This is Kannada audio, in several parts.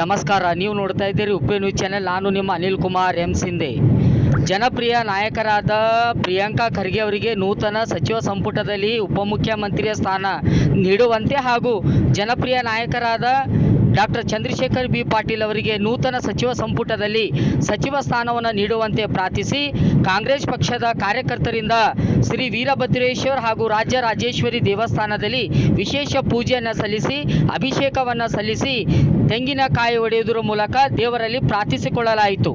ನಮಸ್ಕಾರ. ನೀವು ನೋಡ್ತಾ ಇದ್ದೀರಿ ಉಪ್ಪೆ ನ್ಯೂಸ್ ಚಾನೆಲ್. ನಾನು ನಿಮ್ಮ ಅನಿಲ್ ಕುಮಾರ್ ಎಂ ಸಿಂಧೆ. ಜನಪ್ರಿಯ ನಾಯಕರಾದ ಪ್ರಿಯಾಂಕಾ ಖರ್ಗೆ ಅವರಿಗೆ ನೂತನ ಸಚಿವ ಸಂಪುಟದಲ್ಲಿ ಉಪಮುಖ್ಯಮಂತ್ರಿಯ ಸ್ಥಾನ ನೀಡುವಂತೆ ಹಾಗೂ ಜನಪ್ರಿಯ ನಾಯಕರಾದ ಡಾಕ್ಟರ್ ಚಂದ್ರಶೇಖರ್ ಬಿ ಪಾಟೀಲ್ ಅವರಿಗೆ ನೂತನ ಸಚಿವ ಸಂಪುಟದಲ್ಲಿ ಸಚಿವ ಸ್ಥಾನವನ್ನು ನೀಡುವಂತೆ ಪ್ರಾರ್ಥಿಸಿ ಕಾಂಗ್ರೆಸ್ ಪಕ್ಷದ ಕಾರ್ಯಕರ್ತರಿಂದ ಶ್ರೀ ವೀರಭದ್ರೇಶ್ವರ ಹಾಗೂ ರಾಜ್ಯ ರಾಜೇಶ್ವರಿ ದೇವಸ್ಥಾನದಲ್ಲಿ ವಿಶೇಷ ಪೂಜೆಯನ್ನು ಸಲ್ಲಿಸಿ ಅಭಿಷೇಕವನ್ನು ಸಲ್ಲಿಸಿ ತೆಂಗಿನಕಾಯಿ ಒಡೆಯುವುದರ ಮೂಲಕ ದೇವರಲ್ಲಿ ಪ್ರಾರ್ಥಿಸಿಕೊಳ್ಳಲಾಯಿತು.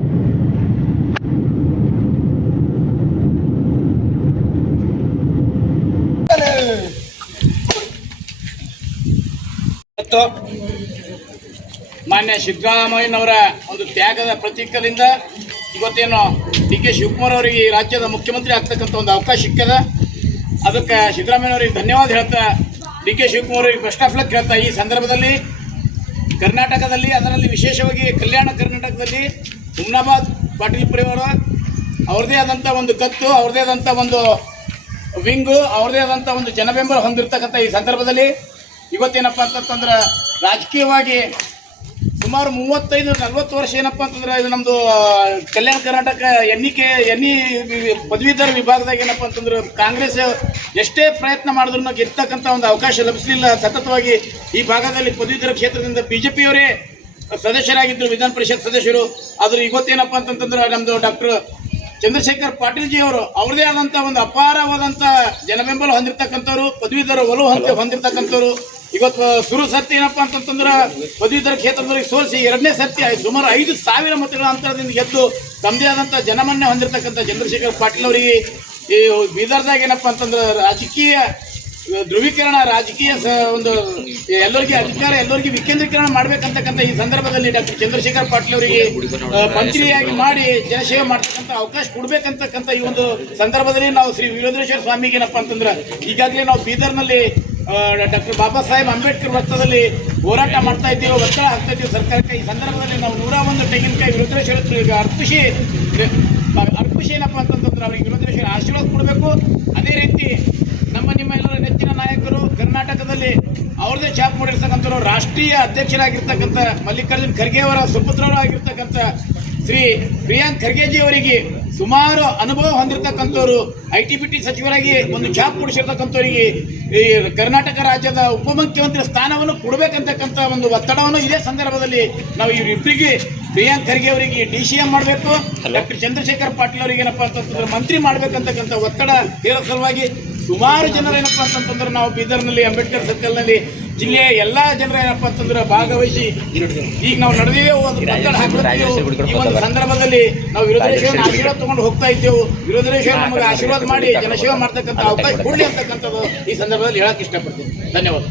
ಮಾನ್ಯ ಸಿದ್ದರಾಮಯ್ಯನವರ ಒಂದು ತ್ಯಾಗದ ಪ್ರತೀಕದಿಂದ ಇವತ್ತೇನು ಡಿ ಕೆ ಶಿವಕುಮಾರ್ ಅವರಿಗೆ ಈ ರಾಜ್ಯದ ಮುಖ್ಯಮಂತ್ರಿ ಆಗ್ತಕ್ಕಂಥ ಒಂದು ಅವಕಾಶ ಸಿಕ್ಕದ. ಅದಕ್ಕೆ ಸಿದ್ದರಾಮಯ್ಯನವರಿಗೆ ಧನ್ಯವಾದ ಹೇಳ್ತಾ, ಡಿ ಕೆ ಶಿವಕುಮಾರ್ ಅವರಿಗೆ ಬೆಸ್ಟ್ ಆಫ್ ಲಕ್ ಹೇಳ್ತಾ, ಈ ಸಂದರ್ಭದಲ್ಲಿ ಕರ್ನಾಟಕದಲ್ಲಿ, ಅದರಲ್ಲಿ ವಿಶೇಷವಾಗಿ ಕಲ್ಯಾಣ ಕರ್ನಾಟಕದಲ್ಲಿ ಹುಮ್ನಾಬಾದ್ ಪಾಟೀಲ್ ಪರಿವಾರ ಅವ್ರದ್ದೇ ಆದಂಥ ಒಂದು ಕತ್ತು, ಅವ್ರದ್ದೇ ಆದಂಥ ಒಂದು ವಿಂಗು, ಅವ್ರದ್ದೇ ಆದಂಥ ಒಂದು ಜನಬೆಂಬಲ ಹೊಂದಿರತಕ್ಕಂಥ ಈ ಸಂದರ್ಭದಲ್ಲಿ ಇವತ್ತೇನಪ್ಪ ಅಂತಂದ್ರೆ ರಾಜಕೀಯವಾಗಿ ಸುಮಾರು 35-40 ವರ್ಷ ಏನಪ್ಪ ಅಂತಂದ್ರೆ ಇದು ನಮ್ಮದು ಕಲ್ಯಾಣ ಕರ್ನಾಟಕ ಎನ್ನಿ ಪದವೀಧರ ವಿಭಾಗದಾಗ ಏನಪ್ಪ ಅಂತಂದ್ರೆ ಕಾಂಗ್ರೆಸ್ ಎಷ್ಟೇ ಪ್ರಯತ್ನ ಮಾಡಿದ್ರು ಗೆರ್ತಕ್ಕಂಥ ಒಂದು ಅವಕಾಶ ಲಭಿಸಲಿಲ್ಲ. ಸತತವಾಗಿ ಈ ಭಾಗದಲ್ಲಿ ಪದವೀಧರ ಕ್ಷೇತ್ರದಿಂದ ಬಿಜೆಪಿಯವರೇ ಸದಸ್ಯರಾಗಿದ್ದರು, ವಿಧಾನ ಪರಿಷತ್ ಸದಸ್ಯರು. ಆದರೂ ಇವತ್ತೇನಪ್ಪ ಅಂತಂದ್ರೆ ನಮ್ಮದು ಡಾಕ್ಟರ್ ಚಂದ್ರಶೇಖರ್ ಪಾಟೀಲ್ ಜಿ ಅವರು ಅವ್ರದೇ ಆದಂಥ ಒಂದು ಅಪಾರವಾದಂಥ ಜನಬೆಂಬಲ ಹೊಂದಿರತಕ್ಕಂಥವ್ರು, ಪದವೀಧರ ಒಲವು ಹೊಂದಿರತಕ್ಕಂಥವ್ರು. ಇವತ್ತು ಶುರು ಸರ್ತಿ ಏನಪ್ಪ ಅಂತಂದ್ರೆ ಪದವೀಧರ ಕ್ಷೇತ್ರದವರಿಗೆ ಸೋಲಿಸಿ ಎರಡನೇ ಸರ್ತಿ ಸುಮಾರು 5,000 ಮತಗಳ ಅಂತರದಿಂದ ಗೆದ್ದು ತಮ್ಮದೇ ಆದಂಥ ಜನಮನ್ನೆ ಹೊಂದಿರತಕ್ಕಂಥ ಚಂದ್ರಶೇಖರ್ ಪಾಟೀಲ್ ಅವರಿಗೆ ಈ ಬೀದರ್ದಾಗ ಏನಪ್ಪ ಅಂತಂದ್ರೆ ರಾಜಕೀಯ ಧ್ರುವೀಕರಣ, ರಾಜಕೀಯ ಒಂದು ಎಲ್ಲರಿಗೆ ಅಧಿಕಾರ, ಎಲ್ಲರಿಗೆ ವಿಕೇಂದ್ರೀಕರಣ ಮಾಡ್ಬೇಕಂತಕ್ಕಂಥ ಈ ಸಂದರ್ಭದಲ್ಲಿ ಡಾಕ್ಟರ್ ಚಂದ್ರಶೇಖರ್ ಪಾಟೀಲ್ ಅವರಿಗೆ ಮಂತ್ರಿಯಾಗಿ ಮಾಡಿ ಜನಸೇವೆ ಮಾಡ್ತಕ್ಕಂಥ ಅವಕಾಶ ಕೊಡ್ಬೇಕಂತಕ್ಕಂಥ ಈ ಒಂದು ಸಂದರ್ಭದಲ್ಲಿ ನಾವು ಶ್ರೀ ವೀರಭದ್ರೇಶ್ವರ ಸ್ವಾಮಿಗೆ ಏನಪ್ಪ ಅಂತಂದ್ರೆ ಈಗಾಗಲೇ ನಾವು ಬೀದರ್ನಲ್ಲಿ ಡಾಕ್ಟರ್ ಬಾಬಾ ಸಾಹೇಬ್ ಅಂಬೇಡ್ಕರ್ ವೃತ್ತದಲ್ಲಿ ಹೋರಾಟ ಮಾಡ್ತಾ ಇದ್ದೀವಿ, ಒತ್ತಡ ಹಾಕ್ತಾ ಇದ್ದೀವಿ ಸರ್ಕಾರಕ್ಕೆ. ಈ ಸಂದರ್ಭದಲ್ಲಿ ನಾವು 101 ತೆಂಗಿನಕಾಯಿ ವೀರಭದ್ರೇಶ್ವರ ಈಗ ಅರ್ಪಿಸಿ ಏನಪ್ಪ ಅಂತಂದ್ರೆ ಅವರಿಗೆ ವೀರಭದ್ರೇಶ್ವರ ಆಶೀರ್ವಾದ ಕೊಡಬೇಕು. ಅದೇ ರೀತಿ ನಿಮ್ಮ ಎಲ್ಲರ ನೆಚ್ಚಿನ ನಾಯಕರು ಕರ್ನಾಟಕದಲ್ಲಿ ಅವ್ರದೇ ಛಾಪ್ ಮಾಡಿರ್ತಕ್ಕಂಥವ್ರು, ರಾಷ್ಟ್ರೀಯ ಅಧ್ಯಕ್ಷರಾಗಿರ್ತಕ್ಕಂಥ ಮಲ್ಲಿಕಾರ್ಜುನ್ ಖರ್ಗೆ ಅವರ ಸುಪುತ್ರರಾಗಿರ್ತಕ್ಕಂಥ ಶ್ರೀ ಪ್ರಿಯಾಂಕ್ ಖರ್ಗೆಜಿ ಅವರಿಗೆ ಸುಮಾರು ಅನುಭವ ಹೊಂದಿರತಕ್ಕಂಥವ್ರು, ITBT ಸಚಿವರಾಗಿ ಒಂದು ಛಾಪ್ ಮೂಡಿಸಿರ್ತಕ್ಕಂಥವರಿಗೆ ಈ ಕರ್ನಾಟಕ ರಾಜ್ಯದ ಉಪಮುಖ್ಯಮಂತ್ರಿ ಸ್ಥಾನವನ್ನು ಕೊಡಬೇಕಂತಕ್ಕಂಥ ಒಂದು ಒತ್ತಡವನ್ನು ಇದೇ ಸಂದರ್ಭದಲ್ಲಿ ನಾವು ಇವರಿಬ್ಬರಿಗೆ ಪ್ರಿಯಾಂಕ್ ಖರ್ಗೆ ಅವರಿಗೆ DCM ಮಾಡಬೇಕು, ಡಾಕ್ಟರ್ ಚಂದ್ರಶೇಖರ್ ಪಾಟೀಲ್ ಅವರಿಗೆ ಏನಪ್ಪ ಅಂತಂದ್ರೆ ಮಂತ್ರಿ ಮಾಡಬೇಕಂತಕ್ಕಂಥ ಒತ್ತಡ ಹೇಳೋ ಸಲುವಾಗಿ ಸುಮಾರು ಜನರು ಏನಪ್ಪ ಅಂತಂದ್ರೆ ನಾವು ಬೀದರ್ನಲ್ಲಿ ಅಂಬೇಡ್ಕರ್ ಸರ್ಕಲ್ನಲ್ಲಿ ಜಿಲ್ಲೆಯ ಎಲ್ಲ ಜನರು ಏನಪ್ಪ ಅಂತಂದ್ರೆ ಭಾಗವಹಿಸಿ ಈಗ ನಾವು ನಡೆದೇ ಒತ್ತಡ ಹಾಕುತ್ತೇವೆ. ಈ ಒಂದು ಸಂದರ್ಭದಲ್ಲಿ ನಾವು ವೀರಭದ್ರೇಶ್ವರ ಆಶೀರ್ವಾದ ತಗೊಂಡು ಹೋಗ್ತಾ ಇದ್ದೇವೆ. ವೀರಭದ್ರೇಶ್ವರ ನಮಗೆ ಆಶೀರ್ವಾದ ಮಾಡಿ ಜನಸೇವೆ ಮಾಡ್ತಕ್ಕಂಥ ಅವಕಾಶ ಕೊಡಲಿ ಅಂತಕ್ಕಂಥದ್ದು ಈ ಸಂದರ್ಭದಲ್ಲಿ ಹೇಳಕ್ ಇಷ್ಟಪಡ್ತೀನಿ. ಧನ್ಯವಾದ.